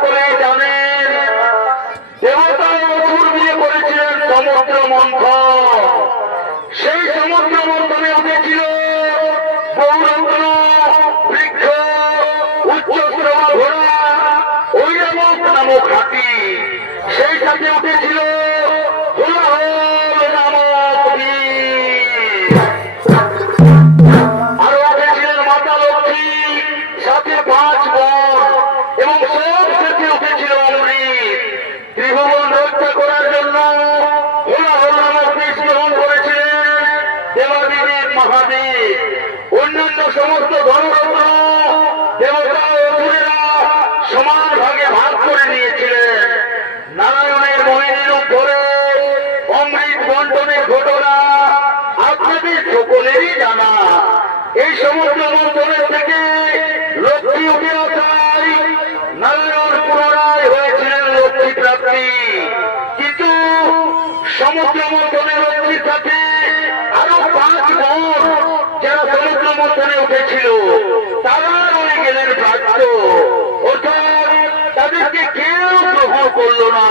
সকলেই জানেন দেবতা অসুর মিলে করেছিলেন সমুদ্র মন্থন। সেই সমুদ্র মন্থনে উঠেছিল বহুরত্ন বৃক্ষ, উচ্চশ্রবা ঘোড়া, ঐরাবত নামক হাতি। সেই সাথে উঠেছিল নামক বীর। আরো উঠেছিলেন মাতা লক্ষ্মী, সাথে 5 বোন, এবং সব সাথে উঠেছিল অমৃত। ত্রিভুবন রক্ষা করার জন্য নামক বীজ গ্রহণ করেছিলেন দেবাদিদেব মহাদেব। অন্যান্য সমস্ত ধনরত্ন দেবতা ও অসুরেরা সমান ভাগে ভাগ করে নিয়েছিলেন। নারায়ণের মোহিনী রূপ ধরে অমৃত বন্টনের ঘটনা আপনাদের সকলেরই জানা। এই সমুদ্র মন্থনের থেকে লক্ষ্মী উঠে আসায় নারায়ণ পুনরায় হয়েছিলেন লক্ষ্মী প্রাপ্তি। কিন্তু সমুদ্র মন্থনে লক্ষ্মীর সাথে আরো 5 বোন যারা সমুদ্র মন্থনে উঠেছিল তারা রয়ে গেলেন প্রাপ্ত, অর্থাৎ তাদেরকে কেউ গ্রহণ করল না।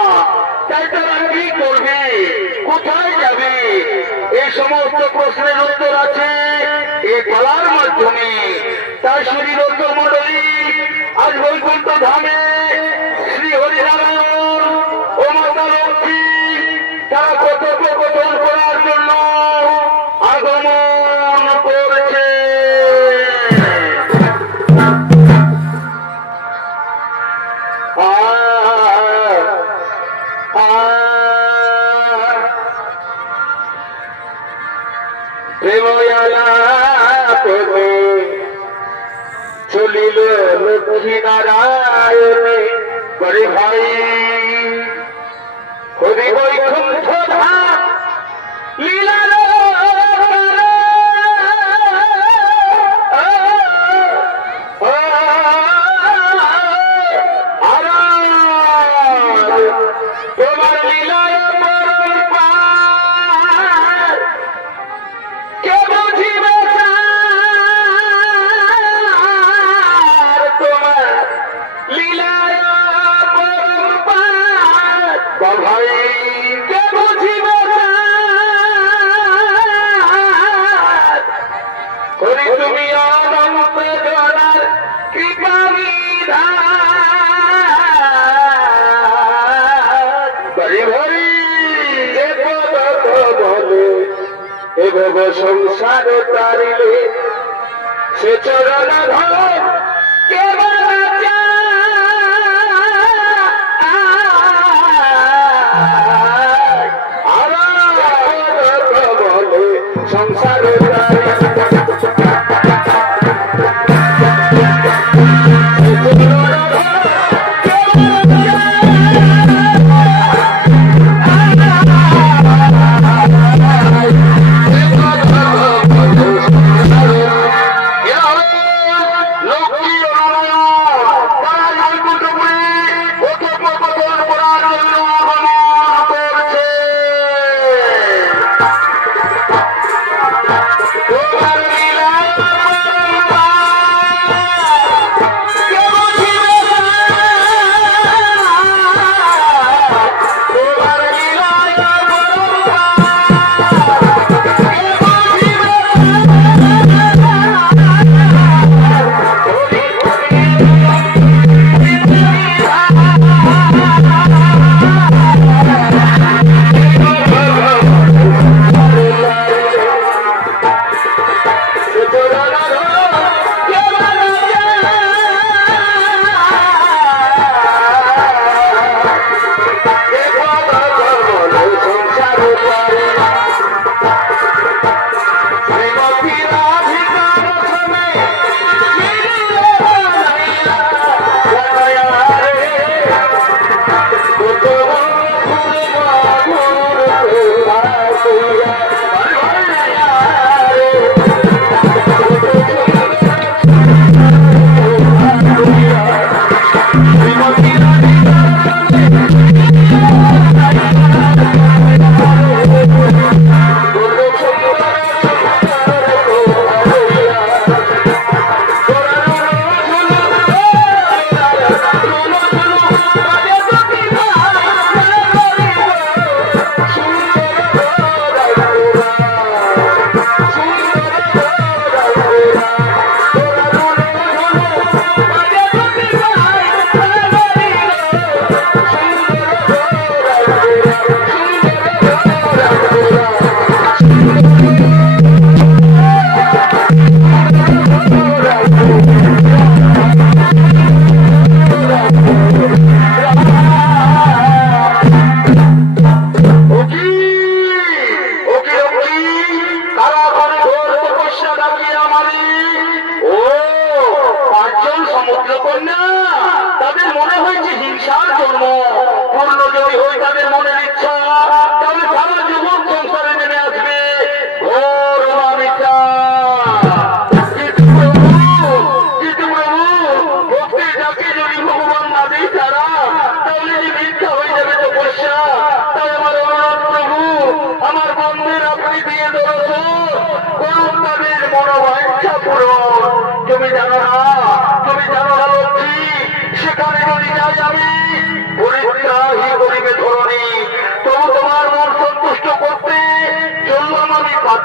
তাই তারা কি করবে, কোথায় যাবে? এই সমস্ত প্রশ্নের উত্তর আছে এই খেলার মাধ্যমে। তাই শ্রী দর্শক মন্ডলী, আজ বৈকুণ্ঠ ধামে শ্রী হরিনারায়ণ ও মাতা লক্ষ্মী তারা কথোপকথন করার জন্য আগমন করেছে। চলিল লক্ষ্মী নারায়ণে করে ভাই হরি বৈকুণ্ঠ ধাম লীলা তোমার লীলা সংসার তারিলে সে চরণ ধর সংসার লক্ষ্মী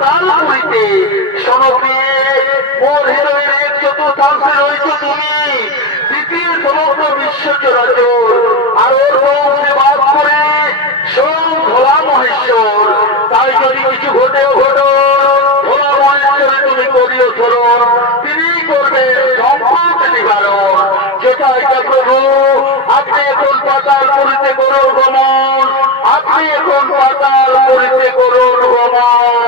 পাতালপুরীতে সনপ্রিয়ে মোর হিরোইনের চতুর্থাংশে রয়েছ তুমি, তৃতীয় সমগ্র বিশ্ব চরাচর আর ওর বংশে বাস করে স্বয়ং ভোলা মহেশ্বর। তাই যদি কিছু ঘটেও ঘটো, ভোলা মহেশ্বরে তুমি করিও স্মরণ, তিনি করবে সম্পদ নিবারণ। যেটাই প্রভু, আপনি এখন পাতাল করিতে করুন গমন, আপনি এখন পাতাল করিতে করুন গমন।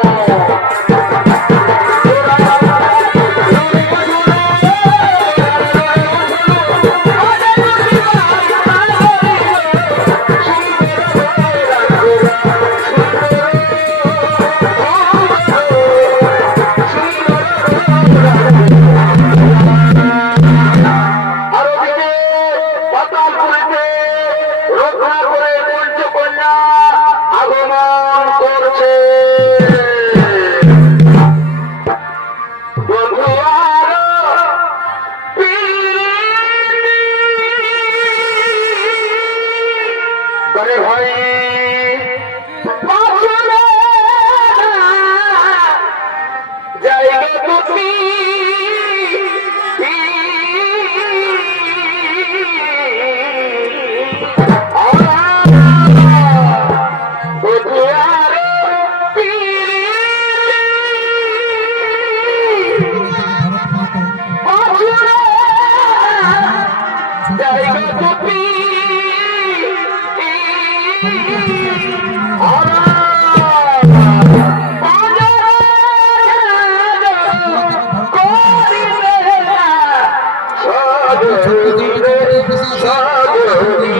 Rubí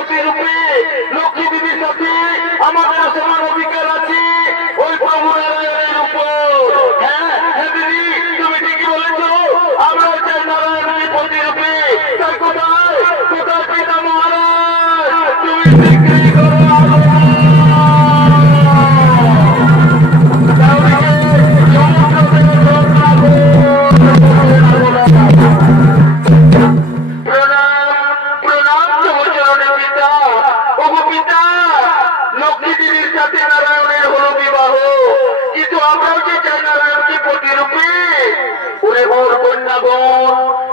প্রতিরূপে লক্ষ্মী দেবীর সাথে আমাদের সমান অধিকার আছে ওই প্রভু নারায়ণের উপর। হ্যাঁ হ্যাঁ দিদি, তুমি ঠিকই বলেছ, আমরাও চাই নারায়ণের প্রতিরূপে। তাই কোথায় কোথায় পিতা মহারাজ, তুমি বিক্রি করো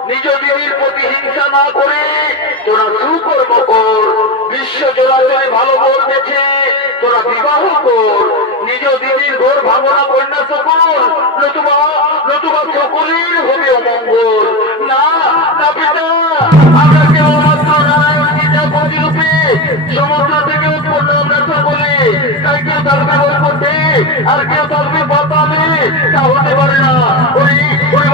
নিজ দিদির প্রতি হিংসা না করে তোরা সুকর্ম কর, বিশ্ব চলাচলে ভালো বর দেখে তোরা বিবাহ কর, নিজ দিদির ঘর ভাবনা কন্যা সকল, নতুবা নতুবা সকলের হবে অমঙ্গল। না না পিতা, আমরা কেবলমাত্র নারায়ণ গীতা প্রতিরূপে সমুদ্র থেকে উৎপন্ন আমরা সকলে, তাই কেউ থাকবে বৈকুণ্ঠে আর কেউ থাকবে পাতালে, তা হতে পারে না। ওই ওই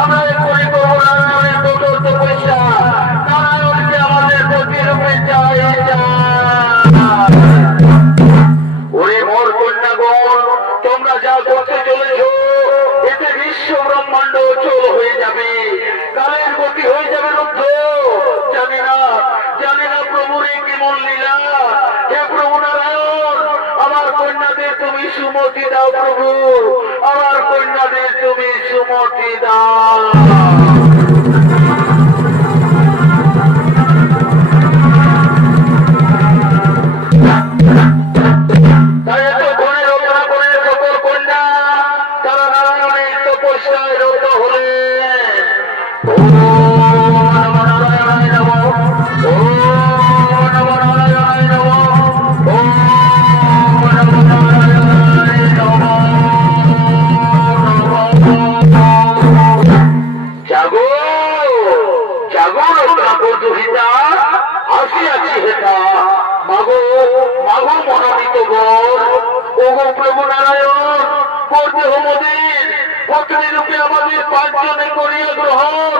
আমরা এরপরে করবো নারায়ণের কঠোর তপস্যা, নারায়ণকে আমাদের প্রতিরূপে চাই। ওরে মোর কন্যাগণ, তোমরা যা করতে চলেছ এতে বিশ্ব ব্রহ্মাণ্ড চল হয়ে যাবে, কালের গতি হয়ে যাবে রুদ্ধ। জানি না প্রভুর এই কেমন লীলা। হে প্রভু নারায়ণ, আমার কন্যাদের তুমি সুমতি দাও প্রভু, আমার কন্যাদের তুমি সুমতি দাও। তাই এতক্ষণে রচনা করে সকল কন্যা তারা নারায়ণের তপস্যায় রত হলেন। ওম নমো নারায়ণায় নমঃ, ওম নমো নারায়ণায় নমঃ, ওম নমো নারায়ণায় নমঃ। জাগো জাগো রত্নাকর দুহিতা, আসিয়াছি হেতা। মাগো মাগো মনোনীত বর, ওগো প্রভু নারায়ণ, করতে হোমদিন পত্নী রূপে আমাদের পাঁচজনে করিয়া গ্রহণ।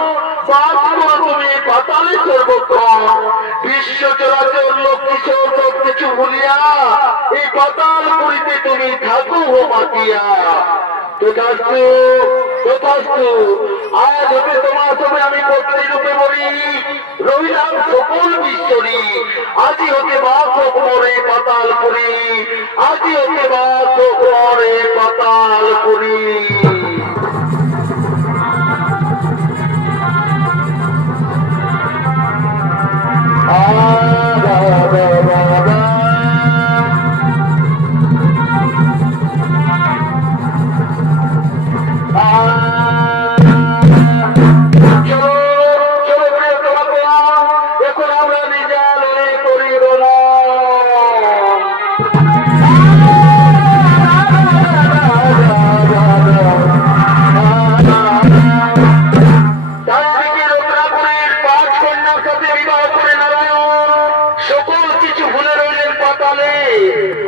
বাস করো তুমি পাতালে সর্বক্ষণ, বিশ্ব চরাচর লোক কিশোর সব কিছু ভুলিয়া এই পাতাল পুরীতে তুমি থাকো হো মাতিয়া। তথাস্তু তথাস্তু। আজ হতে তোমার সঙ্গে আমি পত্নী রূপে বলি, রহিলাম সকল বিশ্বরী। আজি হতে বাস করে পাতালপুরী, আজি হতে বাস করে পাতালপুরী।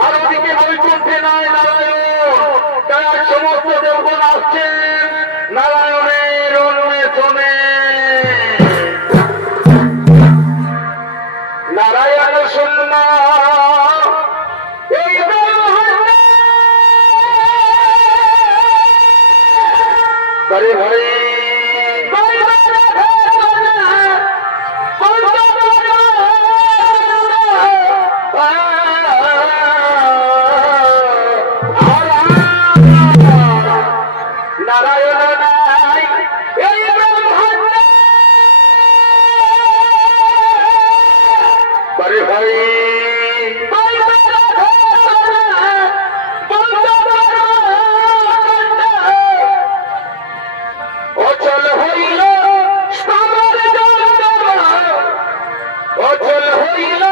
আর ওদিকে বৈকুণ্ঠে নাই নারায়ণ, তাই সমস্ত দেবগণ আসছেন নারায়ণের অন্বেষণে। নারায়ণ শূন্য এই বারে ভাই নারায়ণ নাই এই ব্রহ্মাণ্ড বারে ভাই অচল হইল স্থাবর জঙ্গম, অচল হইল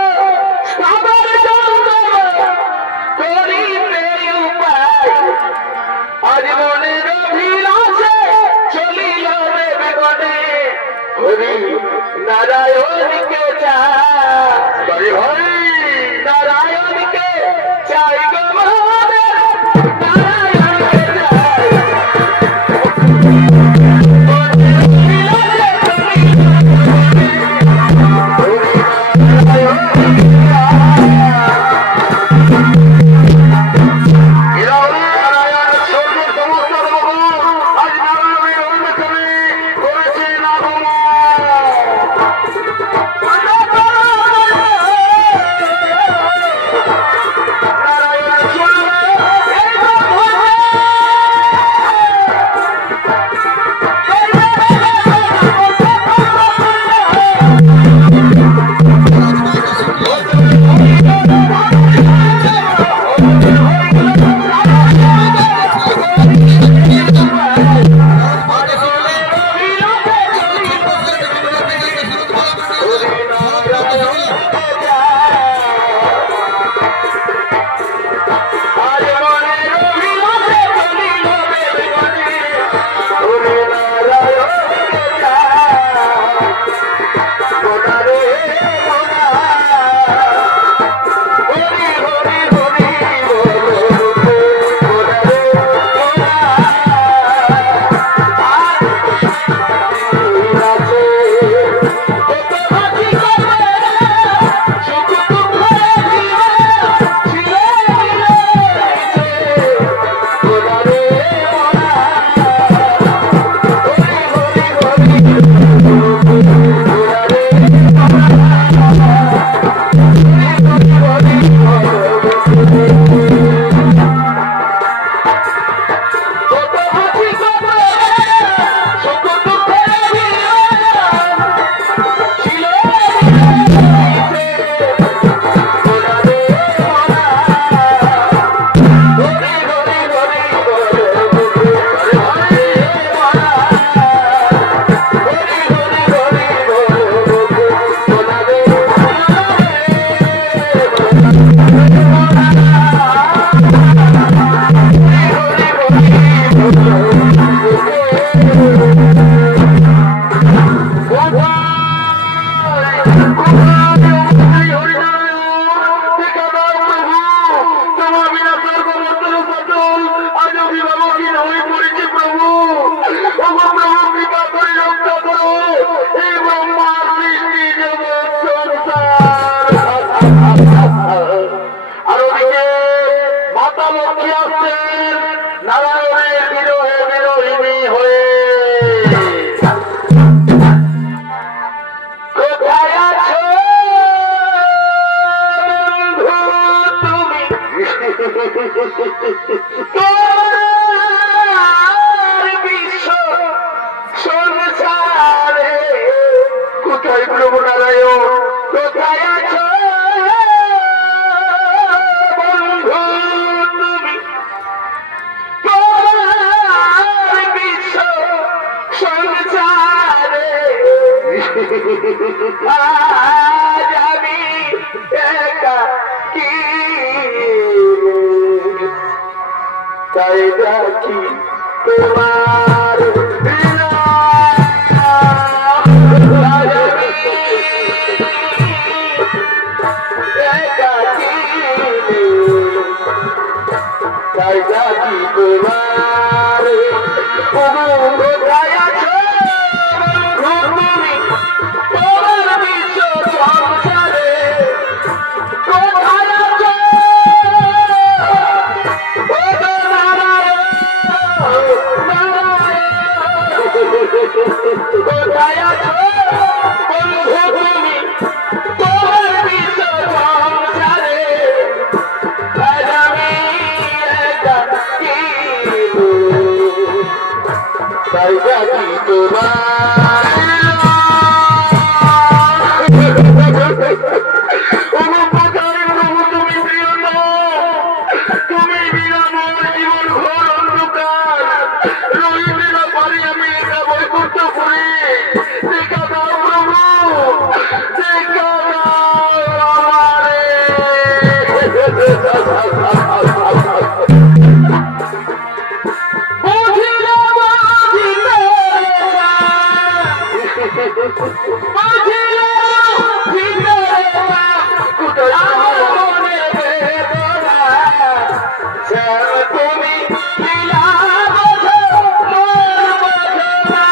স্থাবর জঙ্গম, করিতে উপায় আজ মনের অভিলাষে চলিল বেগনে। হরি নারায়ণকে চাই ভাই, নারায়ণকে চাই গো মহাদেব, নারায়ণকে চাই। হরি নারায়ণ কোথায় প্রভু নারায়ণ, কোথায় আছো বন্ধু তুমি? তোমার বিশ্ব সংসারে আজ আমি একাকী, তাই ডাকি তোমার তাই ডাকি তোমার কোথায় আছো তুমি? তোমার বিশ্ব সংসারে কোথায় আছো? কোথায় আছো বন্ধু তুমি? তোমার বিশ্ব সংসারে আজ আমি একাকী, তাই ডাকি তোমার। তুমি প্রিয় তুমি বিনা মোর জীবন ঘোর অন্ধকার, রহিবে না পারি আমি একা বৈকুণ্ঠপুরে। দেখা দাও প্রভু, দেখা দাও আমারে। বুঝিলে বুঝিলে বুঝিলে বুঝিলে কোথায় মনে বেদনা, শ্যাম তুমি লীলা বোঝো মোর বোঝো না,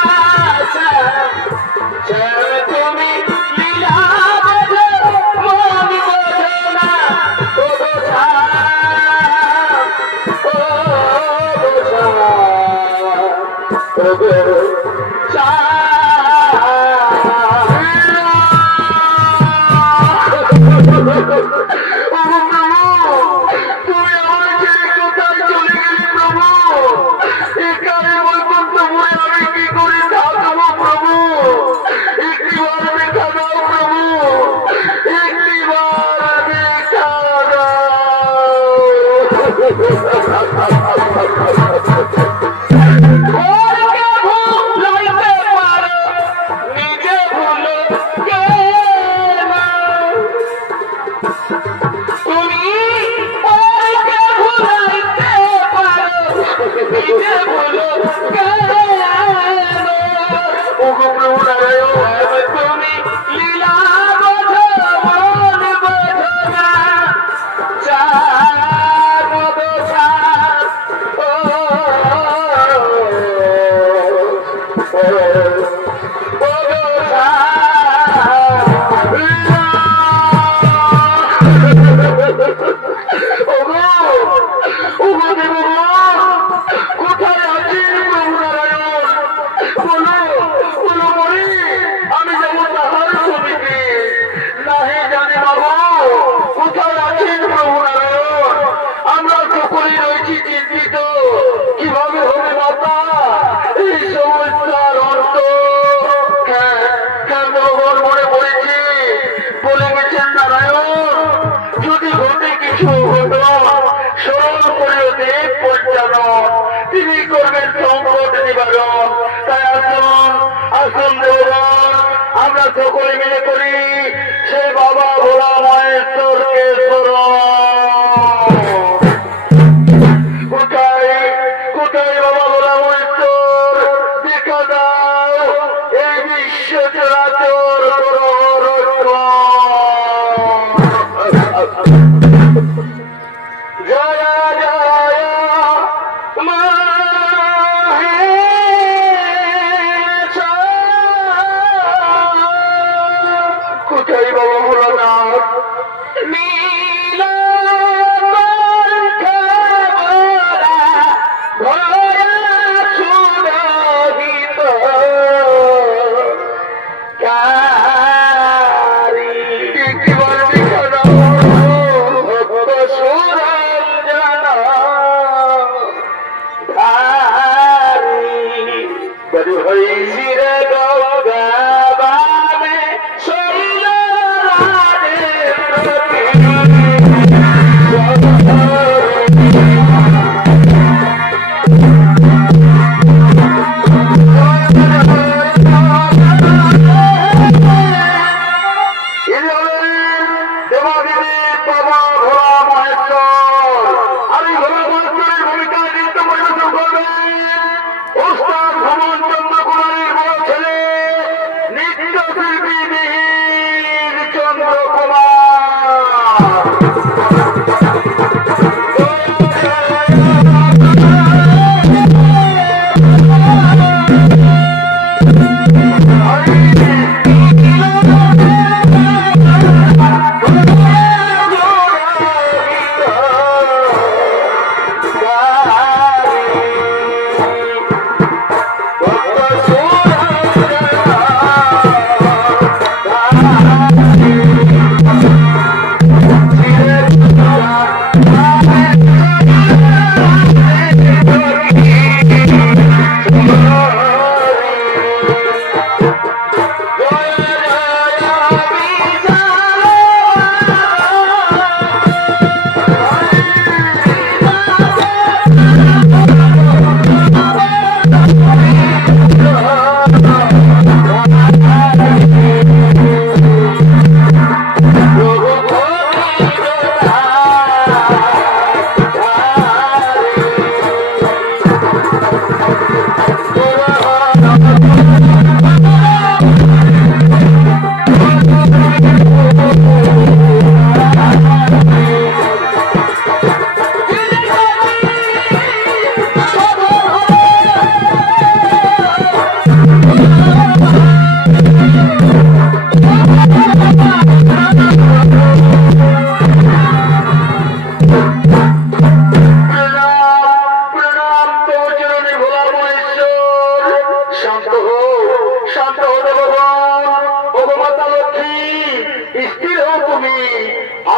শ্যাম তুমি লীলা বোঝো মন তুমি আমার ছেড়ে কোথায় চলে গেলে প্রভু? এখানে বৈকুণ্ঠপুরে আমি কি করে থাকবো প্রভু? একটিবার দেখা দাও প্রভু, একটিবার দেখা ওরকে ভুলাইতে পারো, নিজে ভুলো কেন? তুমি ওরকে ভুলাইতে পারো, নিজে ভুলো কেন? ওগো প্রভু নারায়ণ, তুমি লীলা বোঝো, মন বোঝো না, চাঁদ গো চাঁদ, ও গো ওগো দেবগণ, কোথায় আছেন প্রভু নারায়ণ? বলো বলো মরি, আমি যাবো তাহার ছবিতে। নাহি জানি বাবু, কোথায় আছেন প্রভু নারায়ণ? আমরা সকলেই রয়েছি চিন্তিত, কিভাবে হবে মাতা এই সমস্যার অন্ত? হ্যাঁ হ্যাঁ, ভগবান মনে পড়েছি, বলে গেছেন নারায়ণ, যদি ঘটে কিছু ঘটন, স্মরণ করিও দেব পঞ্চানন, তিনি করবেন সংকট নিবারণ। তাই আসুন আসুন দেবগণ, আমরা সকলে মিলে করি সে বাবা ভোলা মহেশ্বরকে স্মরণ। কোথায় কোথায় বাবা ভোলা মহেশ্বর, দেখা দাও এই বিশ্ব চরাচর জয় জয় মহেশ্বর। কোথায় বাবা ভোলানাথ? একটিবার দেখা দাও ভক্ত বড় হয়েছি রে দেবাদেবী বাবা ভোলা মহেশ্বর। আমি ভোলা মহেশ্বরের ভূমিকায় নৃত্য পরিবেশন করবেন ওস্তাদ ভুবন চন্দ্র কুমারের বড় ছেলে নৃত্যশিল্পী মিহির চন্দ্র কুমার। Thank you.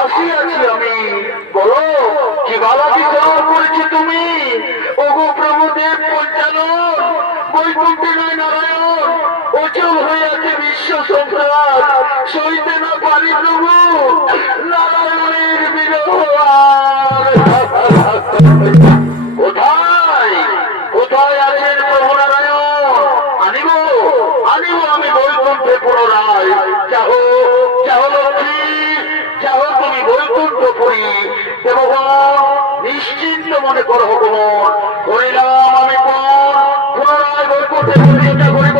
আসিয়াছি আমি। বলো কি বালা বিচার করেছি তুমি? ওগো প্রভুদেব পঞ্চানন, বৈকুণ্ঠে নয় নারায়ণ, অচল হয়ে আছে বিশ্ব সংসার, সইতে না পারি প্রভু নারায়ণের বিরহ আর। কোথায় কোথায় আছেন প্রভু নারায়ণ? আনিব আনিব আমি বৈকুণ্ঠে পুনরায়। চাহ চাহ লক্ষ্মী, চাহ তুমি বৈকুণ্ঠপুরী। দেবগণ নিশ্চিন্ত মনে করো ভগবান, করিলাম আমি পণ, পুনরায় বৈকুণ্ঠে প্রতিষ্ঠা করিব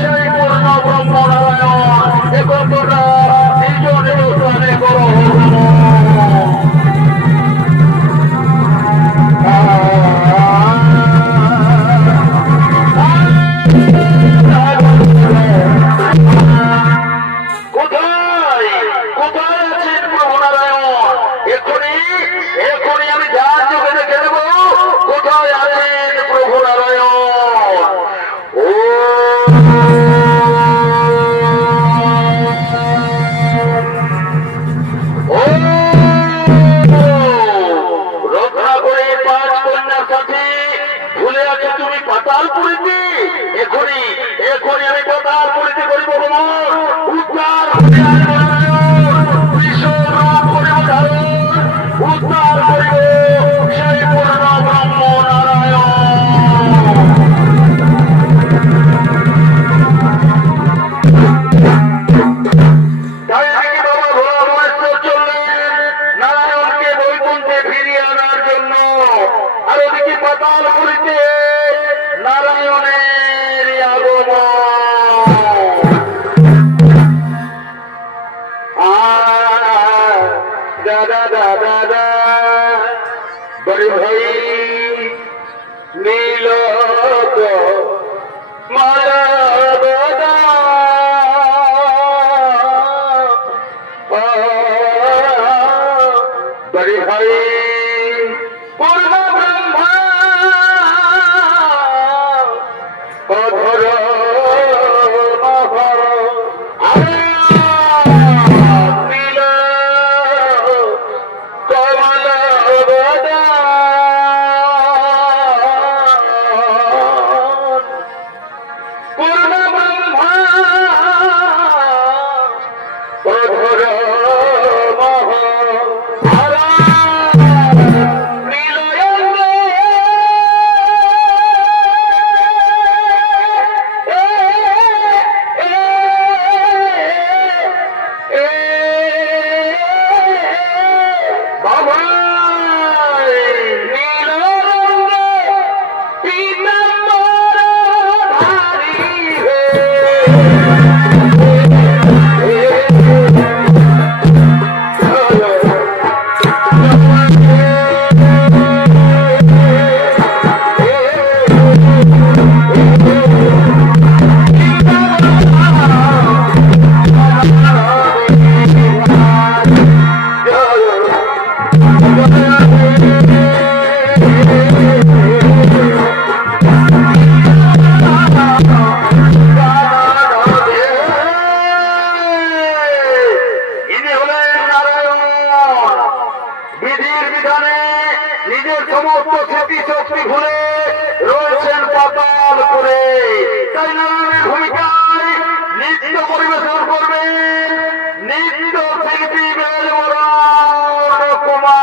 সেই পূর্ণ ব্রহ্ম নারায়ণ। একত্রতা নিজ নিজ স্থানে করো ভগবান। কোথায় কোথায় আছেন প্রভু নারায়ণ? এখনই এখনই আমি যার চোখে দেখে নেব কোথায় আছেন প্রভু নারায়ণ। ও ও রত্নাকরের 5 কন্যার সাথে ভুলে আছো তুমি পাতালপুরীতে। এখনই এখনই আমি পাতালপুরীতে করিব ভ্রমণ। উদ্ধার করে আনব নারায়ণ, বিশ্বরূপ করিব ধারণ, উদ্ধার করিব সেই পূর্ণ ব্রহ্ম নারায়ণ। তাই নাকি বাবা ভোলা মহেশ্বর চললেন নারায়ণকে বৈকুণ্ঠে ফিরিয়ে আনার জন্য। আর ওদিকে পাতালপুরীতে নারায়ণের আগমন। দাদা দাদা দা বড় ভাই নীল মালা দাদা বড় ভাই পূর্ব ব্রহ্মা অধর নিজের সমস্ত স্মৃতিশক্তি ভুলে রয়েছেন পাতালপুরে। তাই নারায়ণের ভূমিকায় নৃত্য পরিবেশন করবেন নৃত্য শিল্পী বেলবরণ কুমার।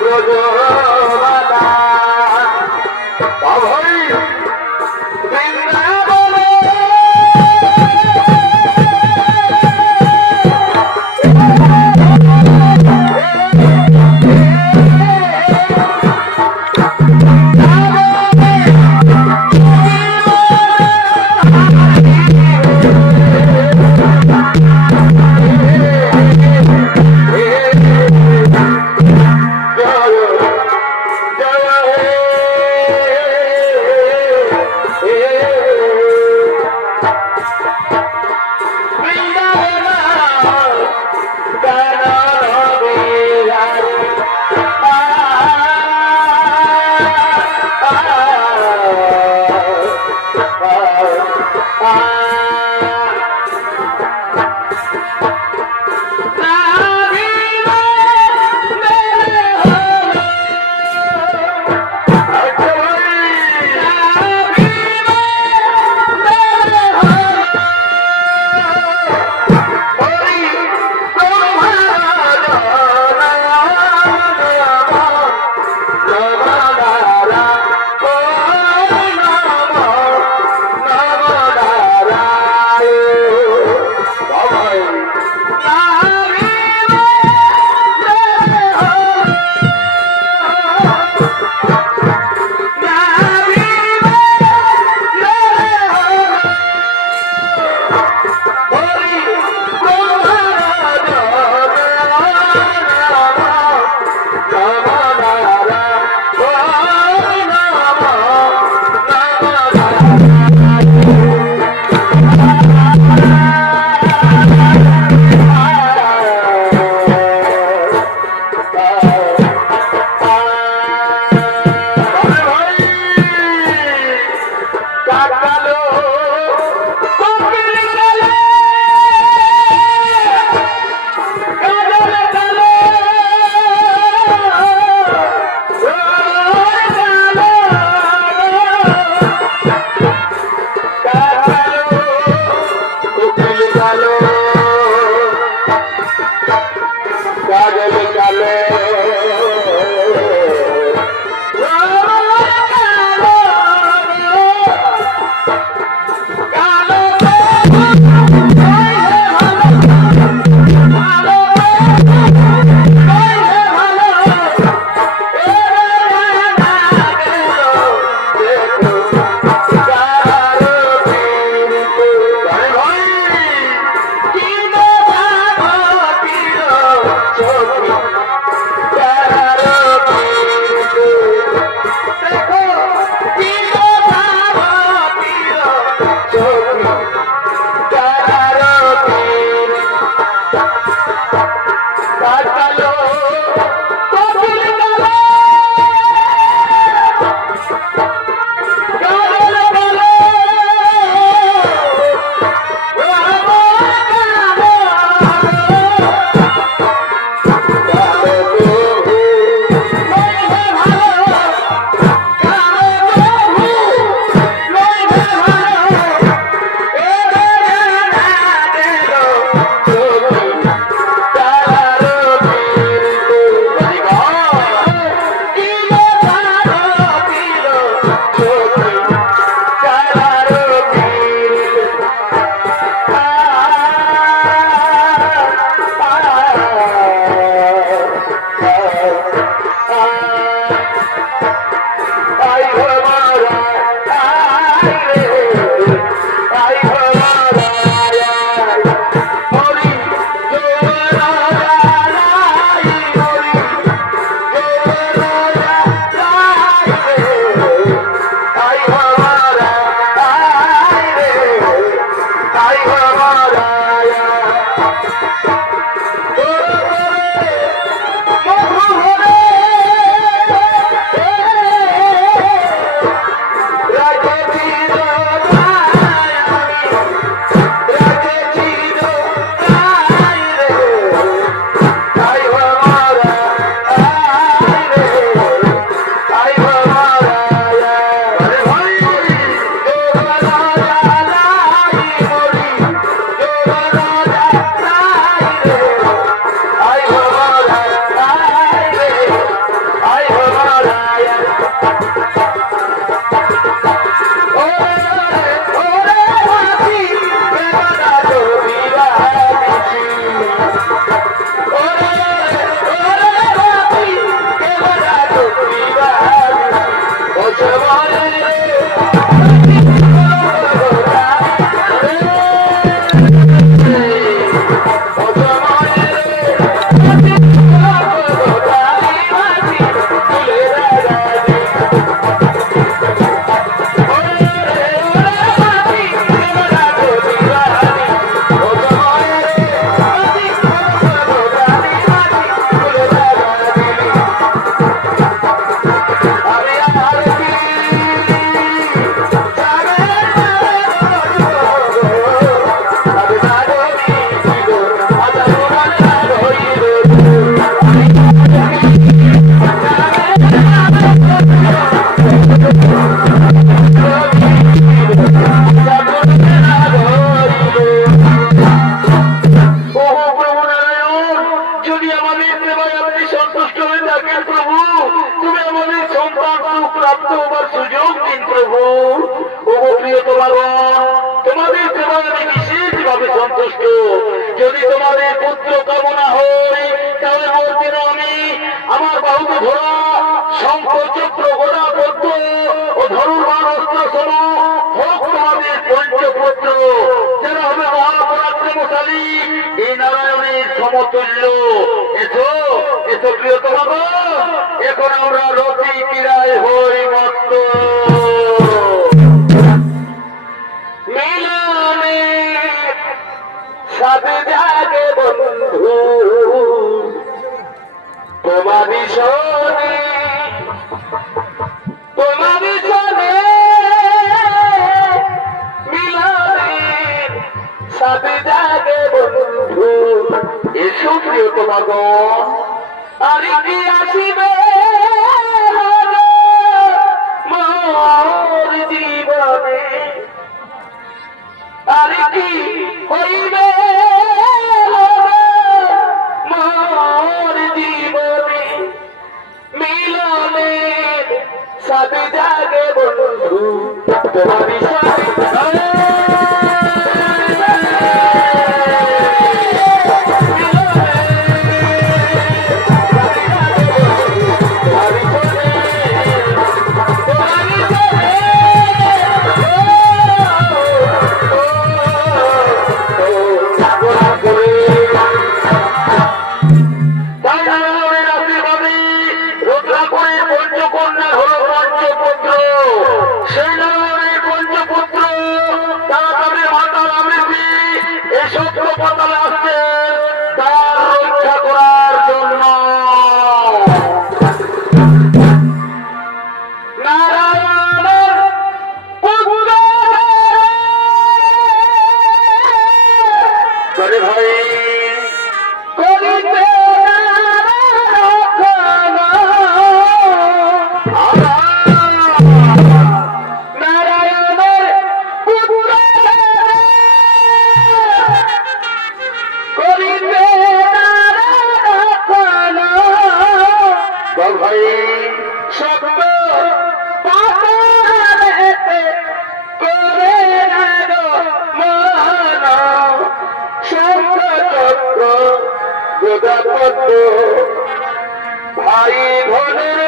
ব্রজমালা আমাদের সেবায় আপনি সন্তুষ্ট হয়ে থাকেন প্রভু। তুমি আমাদের সন্তান সুখ প্রাপ্ত হবার সুযোগ দিন প্রভু। ও প্রিয় তোমার তোমাদের সেবায় আমি বিশেষভাবে সন্তুষ্ট। যদি তোমাদের পুত্র কামনা হয় তাহলে বলছিল আমি আমার বাহুতে ধরা শঙ্খ চক্র গোড়া পদ্ম ও ধনুর্বাণ অস্ত্র সমূহ হোক তোমাদের পঞ্চপুত্র, যারা হবে মহাপরাক্রমশালী এই নারায়ণের সমতুল্য। এসো এসো প্রিয় তোমার, এখন আমরা রতি ক্রীড়ায় হই মত্ত। মিলনে সাথে জাগে বন্ধু তোমারই শোনে তোমারই শোনে মিলনে সাথে জাগে বন্ধু এসো প্রিয় তোমার, আর কি আসিবে মোর জীবনে আর কি হইবে মোর জীবনে মিলনের সাথে জাগে বন্ধু তোমার সাথে তাই নারায়ণের আশীর্বাদে রুদ্রাপুরের পঞ্চকন্যা হল পঞ্চপুত্র। সেই নারায়ণের পঞ্চপুত্র তারা তাদের মাতা রামেশী এই সত্য পাতালে আসছেন তার রক্ষা করার জন্য। নারায়ণের পুত্র করে ভাই করিতে নারায়ণের পুত্র করিতে বল ভাই সত্য পাতালেতে করে নাগো মন শঙ্খ চক্র গোদা পদ্ম ভাই ভনের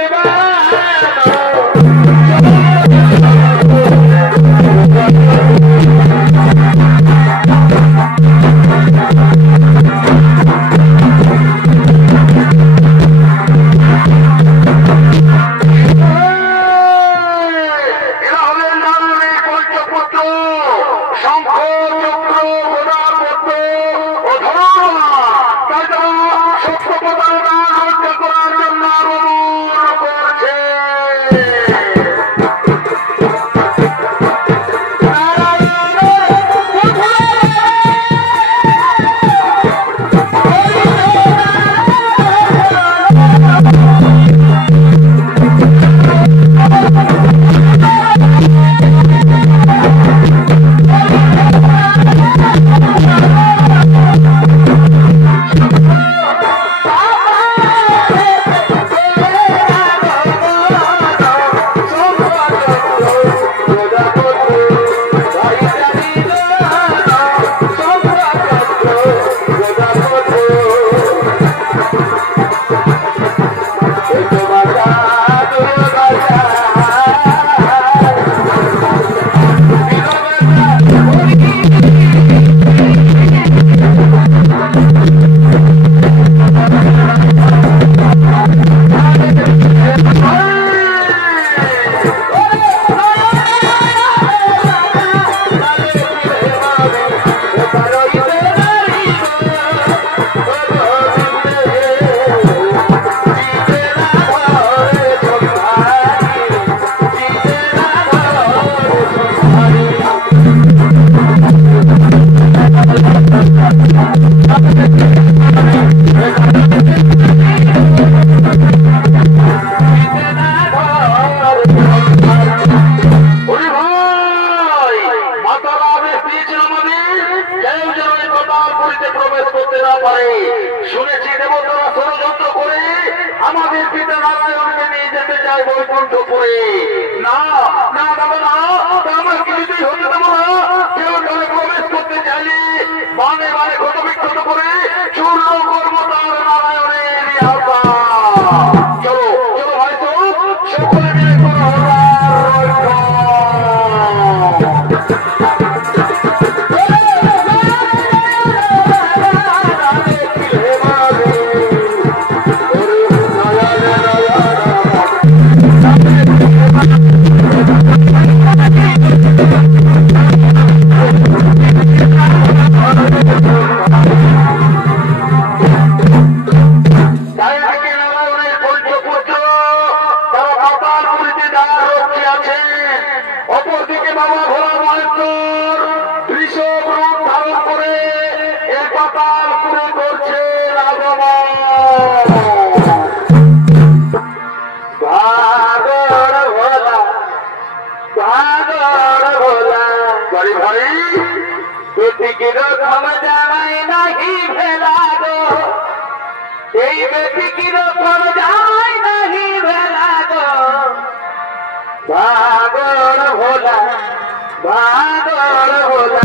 এরা হলেন নারায়ণের পঞ্চপুত্র শঙ্খ চক্র গোদা পদ্ম ও ধনুর্বাণ। তাই তারা সত্য প্রতারণা রক্ষা করার জন্য আরোহণ করছে। চাই বৈকুণ্ঠপুরে। না না দাদা না, আমার কিছুতেই হতে দেবো না। কেউ দলে প্রবেশ করতে চাইলে মানে মানে ক্ষত বিক্ষত করে চূর্ণ করবো তার নারায়ণের আশা। চলো চলো ভাই, তো সকলে মিলে করো নারায়ণের পঞ্চপুত্র তারা পাতালপুরীতে দ্বার রক্ষে আছেন। অপরদিকে বাবা ভোলা মহেশ্বর ঋষভ রূপ ধারণ করে এই পাতালপুরে করছে আগমন। ভাগর ভোলা ভাগর ভোলা বাড়ি ভাই বেটিকির ক্ষম জানাই নাহি ভেলা গো, এই বেটিকির ক্ষম জানাই নাহি ভেলা গো। ভাগর ভোলা ভাগর ভোলা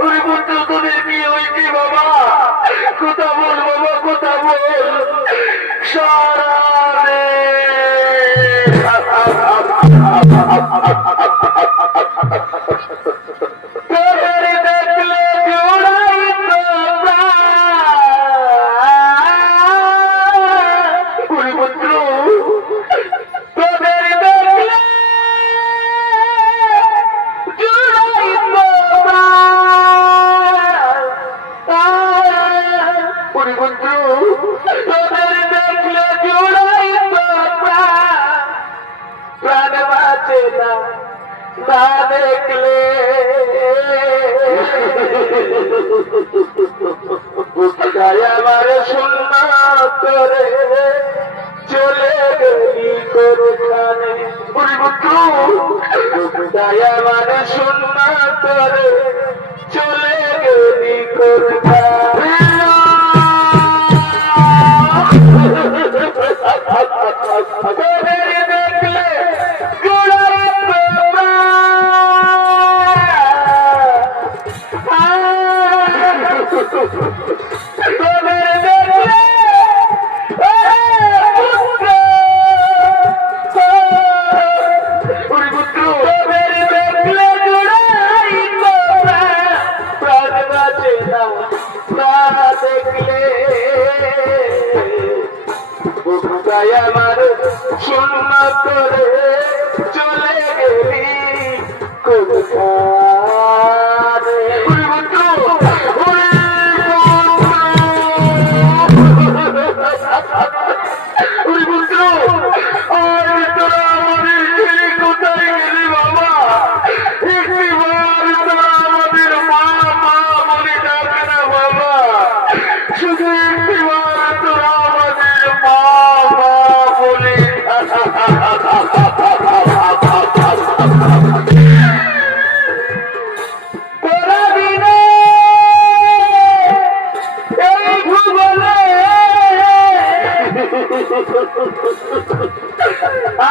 ওরে পুত্র তোদের কি হয়েছে বাবা? কথা বল বাবা, কথা বল। সারা না দেখলে আমার শূন্য করে চলে গেলি কোনখানে আমার শূন্য করে চলে গেলি কোনখানে দেখলে আমার শূন্য করে চলে গেলি কোনখানে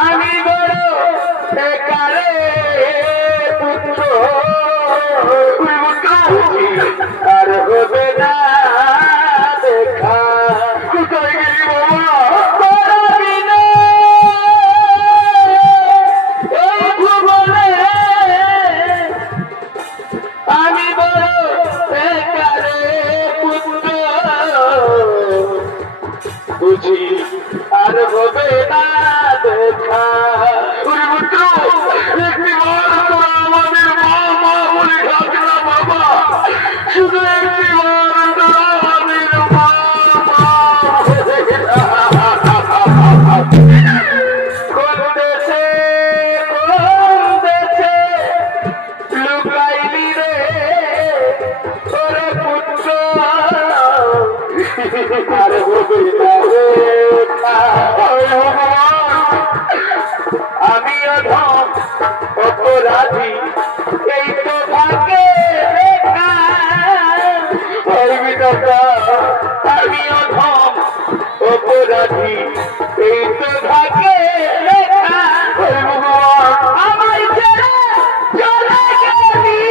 আমি বড় একারে পুত্র আর হবে না দেখা কোথায় গেলি বাবা এই ভুবনে আমি বড় একারে পুত্র বুঝি আর হবে না দেখা আমাদের মা মা বলে ডাকে না বাবা শুধু একটি আমাদের মা মা কোন দেশে লুকাইলি রে ওরে পুত্র আর হবে না আমি অধম অপরাধী এই তো ভাগ্যে লেখা আমি অধম অপরাধী এই তো ভাগ্যে লেখা আমায় ছেড়ে চলে গেলি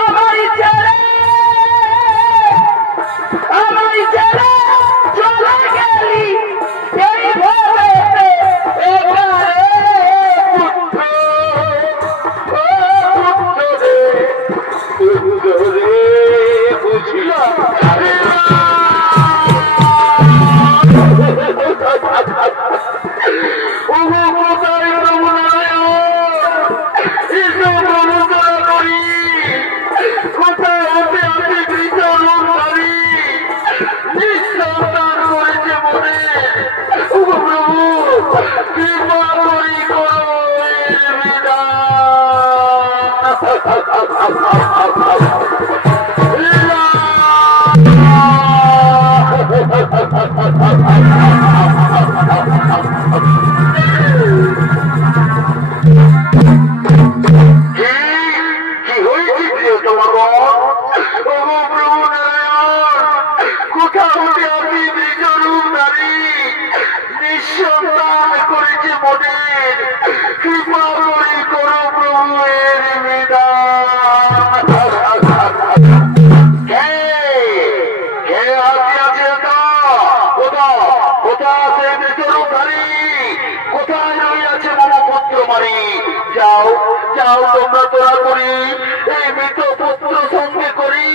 আমায় ছেড়ে চলে গেলি এই ভাবে দাঁড়িয়ে আছে ব্রহ্মপুত্র মারি। যাও যাও তোমরা তোরা করি এই মৃত পুত্র সঙ্গে করি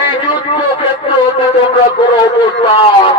এই যুদ্ধ ক্ষেত্র হতে তোমরা করো অবস্থান।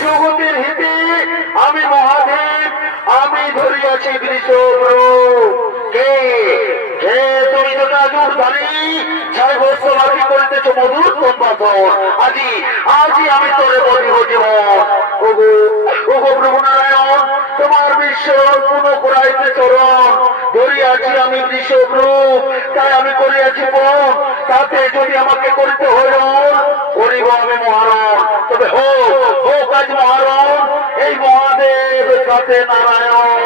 জগতের হিতে আমি মহাদেব, আমি ধরিয়াছি কে হে তুমি তো রাজুর ধানী 6 বছর আগে করিতেছ মধুর সম্ভাষণ। আজি আমি তোরে বলিব জীবন। ওগো ওগো প্রভু নারায়ণ, তোমার বিশ্বরণ পুনঃ করাইতে চরণ ধরিয়াছি আমি বৃষভরূপ, তাই আমি করিয়াছি পণ। তাতে যদি আমাকে করিতে হইরণ করিব আমি মহারণ। তবে হোক আজ মহারণ এই মহাদেব সাথে নারায়ণ।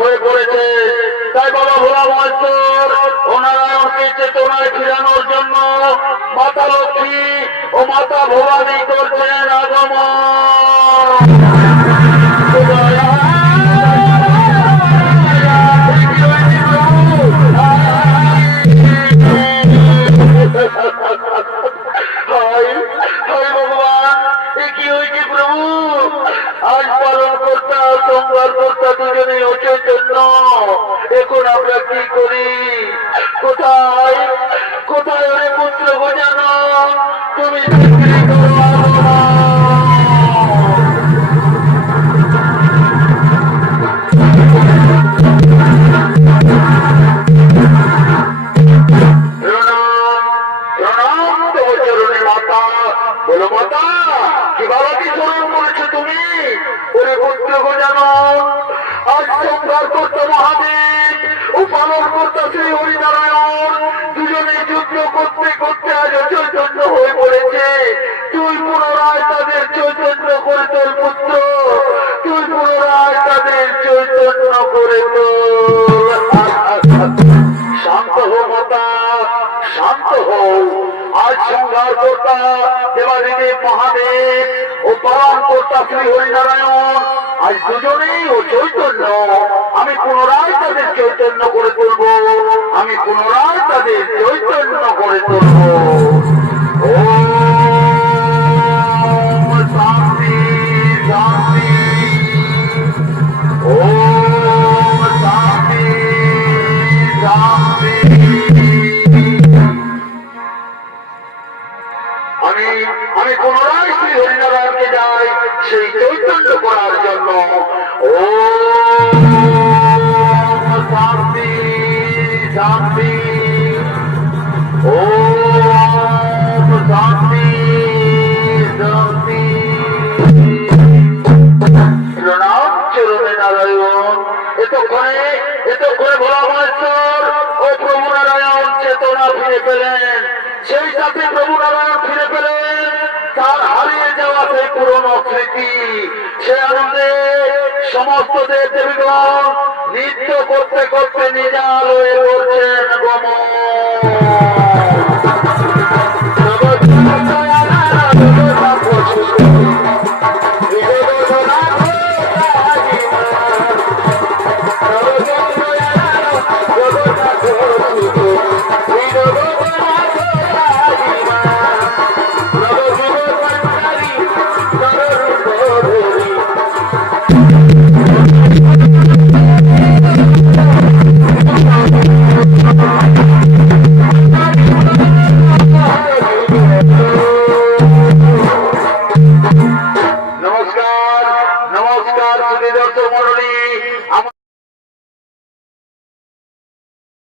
হয়ে পড়েছে। তাই বাবা ভোলা মহেশ্বর ও নারায়ণকে চেতনায় ফিরানোর জন্য মাতা লক্ষ্মী ও মাতা ভবানী করছেন আগমন। দুজনে অচৈতন্য, এখন আমরা কি করি? কোথায় কোথায় ওরে পুত্র বোঝানো তুমি মাতা বলো মাতা কি বাবা কি স্মরণ করেছো তুমি? ওরে পুত্র বোঝানো আজ সংগ্রাম করতো মহাদেব ও পালন করতো শ্রী হরিনারায়ণ, দুজনে যুদ্ধ করতে করতে আজ চৈতন্য হয়ে পড়েছে। তুই পুনরায় তাদের চৈতন্য করে তোর পুত্র, তুই পুনরায় তাদের চৈতন্য করে তোর। শান্ত হো মাতা। শান্ত হও। আজ সংহার কর্তা দেবাদেব মহাদেব ও পালন কর্তা শ্রী হরিনারায়ণ আজ দুজনেই ও চৈতন্য। আমি পুনরায় তাদের চৈতন্য করে তুলব, আমি পুনরায় তাদের চৈতন্য করে তুলব। ওম শান্তি শান্তি, ওম শান্তি শান্তি। আমি পুনরায় শ্রী হরিনারায়ণকে যাই সেই চৈতন্য করার জন্য। ওম শান্তি শান্তি, ওম শান্তি শান্তি। প্রণাম চরণে নারায়ণ। এতক্ষণে ভোলা মহেশ্বর ও প্রভু নারায়ণ চেতনা ফিরে পেলেন। সেই সাথে প্রভু নারায়ণ ফিরে পেলেন তার হারিয়ে যাওয়া সেই পুরনো স্মৃতি। সে আনন্দে সমস্ত দেব দেবীগণ নৃত্য করতে করতে নিজালয়ে করছেন গমন। নমস্কার নমস্কার সুধী দর্শক মণ্ডলী।